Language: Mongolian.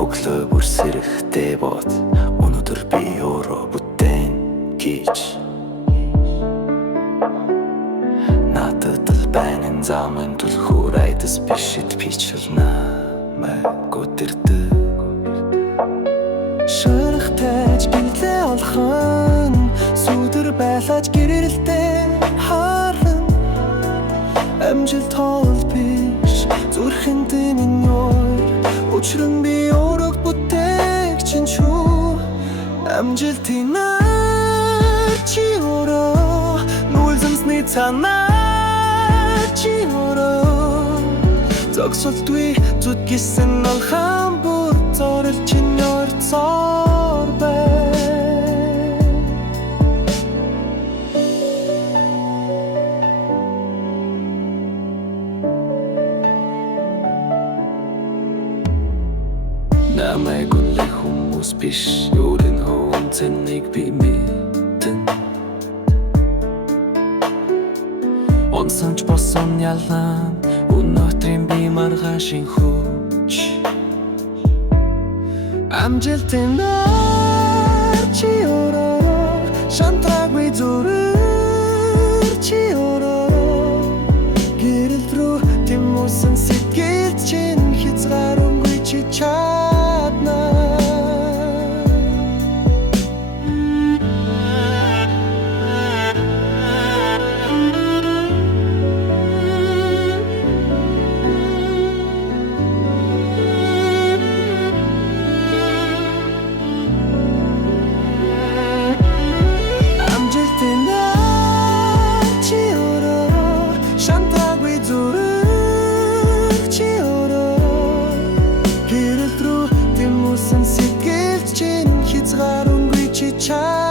Өглөө бүр сэрэхтэй бод өнөөдөр би өөрөө бүтээн гэж надад л байна замын түлхүүр айдас бишэд бичилнэ мэгүтэрдэг шэрхтэж гэлээ олхон сүдэр байлаж гэрэлтэй харан амжилт хол биш зүрхэн дэмин ёр учрын би өөрөө бүтээгч шүү амжилтын чи өөрөө нүлзэмсний цанаа чи өөрөө зогсолтгүй зүд гисэн алхам бүр зорил чин орцоор бай намайг үлээ хүмүүс биш юурын хоон цэннийг би мэдэн онсанч босон ялан өнөөдрийн би маргаашийн хүч амжилтын чи өөрөө шантраггүй зүрх чи өөрөө гэрэл рүү тэмүүлсэн сэтгэл чин хязгааргүй чи чадна шантаггүй зүрх чи өөрөө гэрэл рүү тэмүүлсэн сэтгэл чин хязгааргүй чи чаа